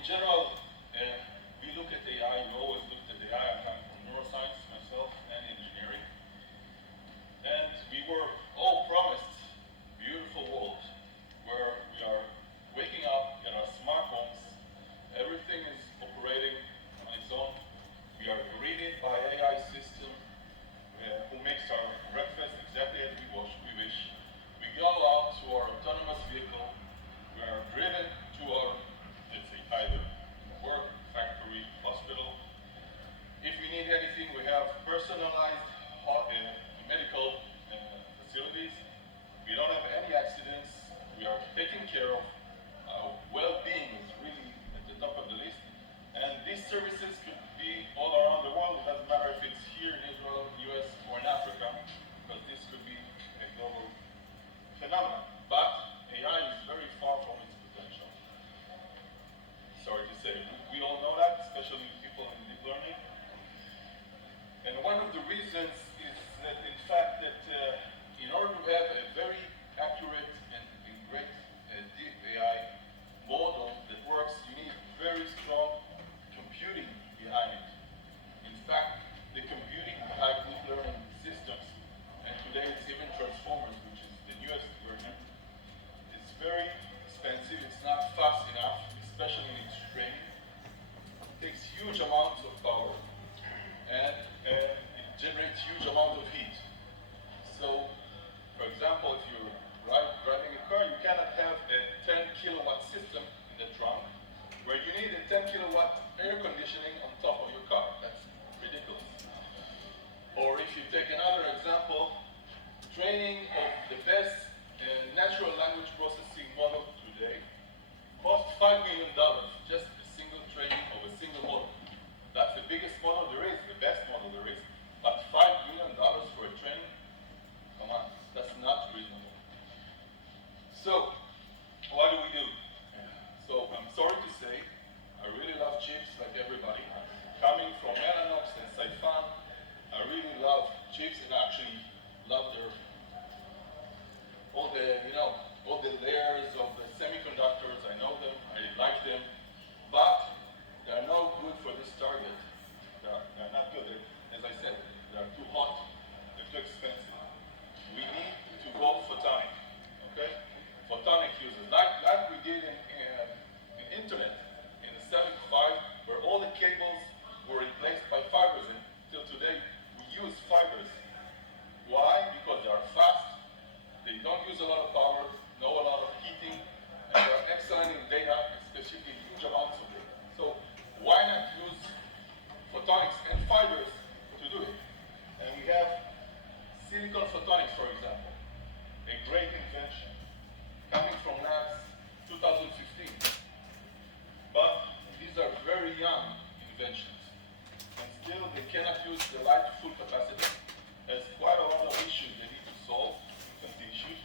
in general, we look at AI, we always looked at AI. I'm coming from neuroscience myself and engineering. And we were all promised a beautiful world where we are waking up in our smart homes, everything is operating on its own. We are greeted by AI system who makes our breakfast exactly as we wish. We go out to our autonomous vehicle. We are driven to our, let's say, either work, factory, hospital. If we need anything, we have personalized medical facilities. We don't have any accidents. We are taken care of. Our well-being is really at the top of the list. And these services could be all around the world. It doesn't matter if it's here in Israel, US, or in Africa, because this could be a global phenomenon. But AI is very far from its potential. Sorry to say, we all know that, especially people in deep learning. And one of the reasons is that, in fact, that in order to have a very accurate and great deep AI model that works, you need very strong computing behind it. In fact, the computing behind deep learning systems, and today it's even transformers, which is the newest version, is very expensive. It's not fast enough, especially in its training. It takes huge amounts of power, and it generates huge amounts of heat. So, for example, if you're driving a car, you cannot have a 10 kilowatt system in the trunk, where you need a 10 kilowatt air conditioning on top of your car. That's ridiculous. Or if you take another example, training of the best natural language processing model today costs $5 million, just a single training of a single model. That's the biggest model there is, the best model there is, but $5 million for a training? Come on, that's not reasonable. So, what do we do? So, I'm sorry to say, I really love chips like everybody. Coming from Mellanox and Saifan, I really love chips and actually love their all the layers of the semiconductors. I know them, I like them, but they are no good for this target. They're not good. As I said, they are too hot, they're too expensive. We need to go photonic, okay? Photonic uses, like we did in internet in the 75, where all the cables were replaced by fibers, and till today we use fibers. Why? Because they are fast, they don't use a lot of power, no a lot of heating, and they are excellent in data, especially huge amounts of data. So why not use photonics and fibers to do it? And we have silicon photonics, for example, a great invention coming from labs 2015. But these are very young inventions, and still they cannot use the light to full capacity. There's quite a lot of issues they need to solve, different issues.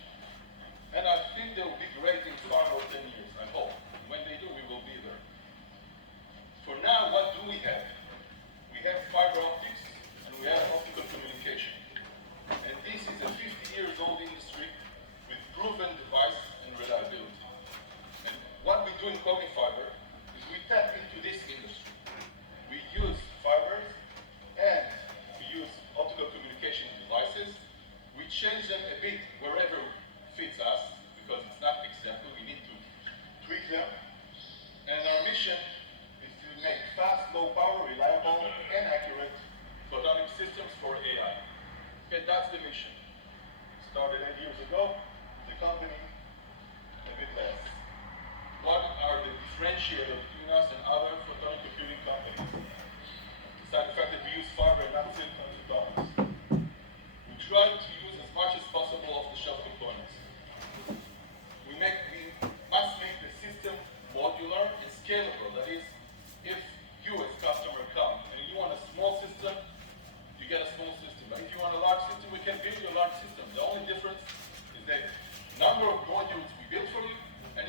And I think they will be great in 5 or 10 years, I hope. When they do, we will be there. For now, what do we have? We have fiber optics, and we have optical communication. And this is a 50 years old industry with proven device and reliability. And what we do in CogniFiber is we tap into this industry. We use fibers and we use optical communication devices. We change them a bit wherever fits us, because it's not exactly, we need to tweak them. And our mission is to make fast, low power, reliable, and accurate photonic systems for AI. Okay, that's the mission. Started 8 years ago, the company a bit less. What are the differentiators between us and other photonic computing companies? Besides the fact that we use fiber and not silicon photonics. We try to use as much as possible off-the-shelf components. We must make the system modular and scalable. That is, if you as customer come and you want a small system, you get a small system. But if you want a large system, we can build you a large system. The only difference is the number of modules we build for you and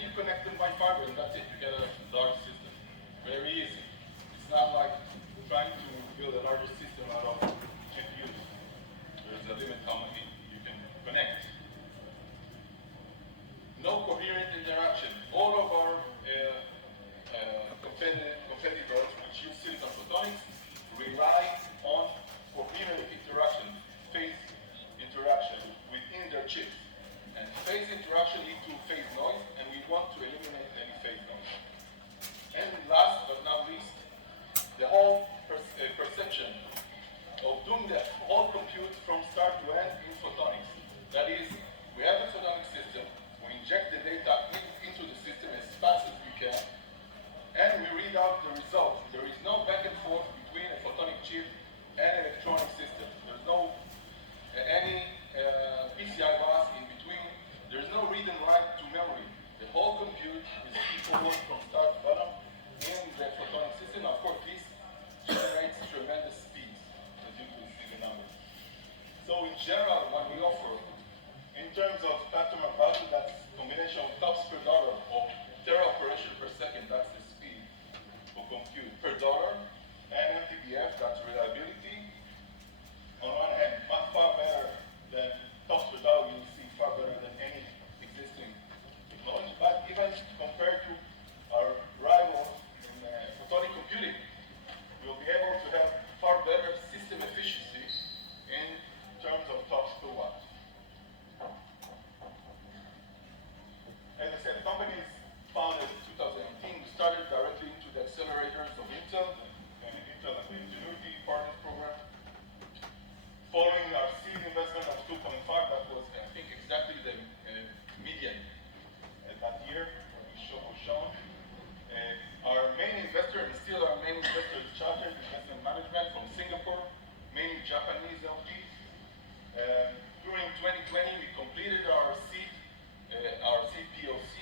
compute is forward from start to bottom in the photonic system. Of course, this generates tremendous speeds, as you can see the numbers. So in general, what we offer, in terms of customer value, that's a combination of TOPS per dollar or tera operation per second, that's the speed of compute per dollar, and MTBF, that's reliability. On one hand, much far better than TOPS per dollar, you'll see far better than any existing technology. But even compared to our rival in photonic computing, we'll be able to have far better system efficiency in terms of TOPS per watt. As I said, the company is founded in 2018. We started directly into the accelerators of Intel, Intel and the Ingenuity Partners Program. Following our seed investment of 2.5, that was, I think, exactly the median at that year when we was shown. Our main investor, and still our main investor, is Chartered Investment Management from Singapore, mainly Japanese LPs. During 2020, we completed our seed POC,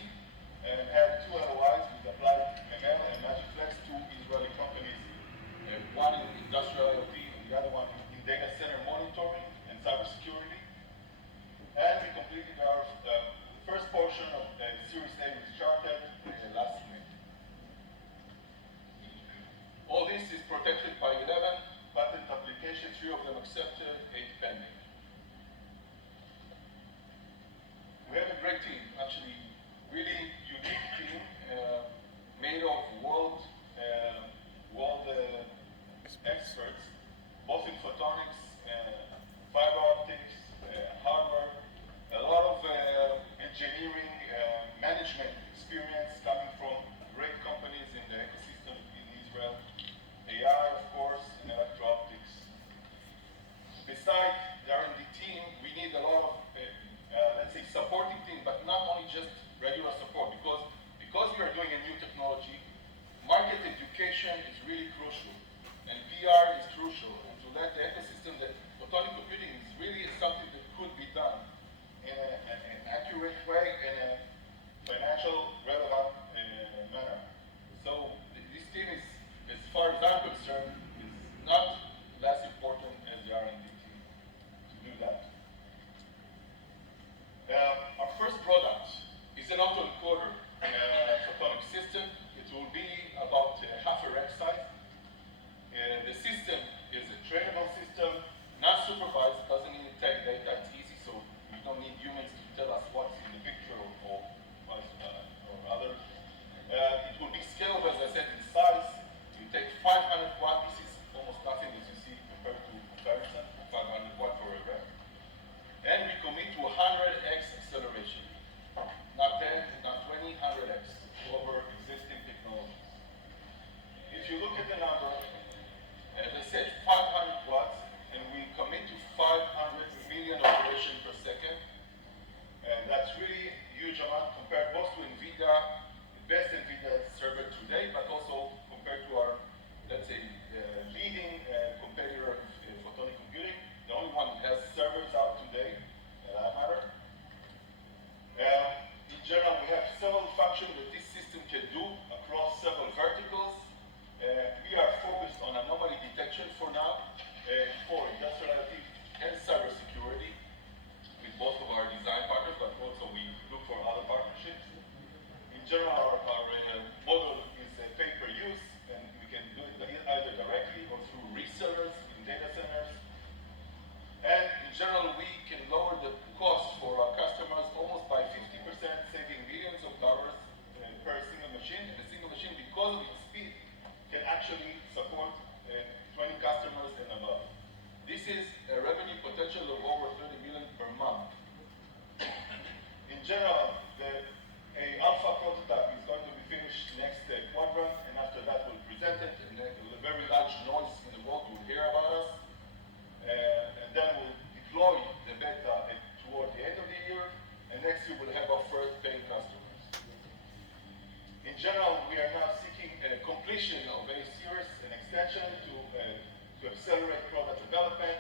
and had 2 LOIs with Applied ML and Magicflex, 2 Israeli companies, one in industrial IoT and the other one in data center monitoring and cybersecurity. And we completed our first portion of Series A with Chartered last May. All this is protected by 11 patent applications, 3 of them accepted, 8 pending. We have a great team, actually, really unique team, made of world experts, both in photonics, fiber optics, hardware, a lot of engineering, management experience coming from great companies in the ecosystem in Israel, AI, of course, and electro-optics. Besides the R&D team, we need a lot of, let's say, supporting team, but not only just regular support, because we are doing a new technology, market education is really crucial, and PR is crucial, and to let the ecosystem that photonic computing is really something that could be done in an accurate way, in a financial relevant manner. So this team is, as far as I'm concerned, is not less important as the R&D team to do that. Our first product is an autoencoder photonic system. It will be about half a rack size. The system is a trainable system, not supervised, doesn't need to take data, it's easy, so we don't need humans to tell us what's in the picture or other. It will be scalable, as I said, in size. You take 500 watt, this is almost nothing as you see compared to comparison, 500 watt for a rack. And we commit to 100x acceleration. Not 10, not 20, 100x over existing technologies. If you look at the number, as I said, 500 watts, and we commit to 500 million operations per second. And that's really a huge amount compared both to NVIDIA, the best NVIDIA server today, but also compared to our, let's say, leading competitor in photonic computing, the only one that has servers out today, that matter. In general, we have several functions that this system can do across several verticals. We are focused on anomaly detection for now, for industrial IoT and cybersecurity with both of our design partners, but also we look for other partnerships. In general, our model is pay per use, and we can do it either directly or through resellers in data centers. And in general, we can lower the cost for our customers almost by 50%, saving millions of dollars per single machine. And a single machine, because of its speed, can actually support 20 customers and above. This is a revenue potential of over 30 million per month. In general, a alpha prototype is going to be finished next quadrant, and after that we'll present it, and then a very large noise in the world will hear about us. And then we'll deploy the beta toward the end of the year, and next year we'll have our first paying customers. In general, we are now seeking completion of a series and extension to accelerate product development,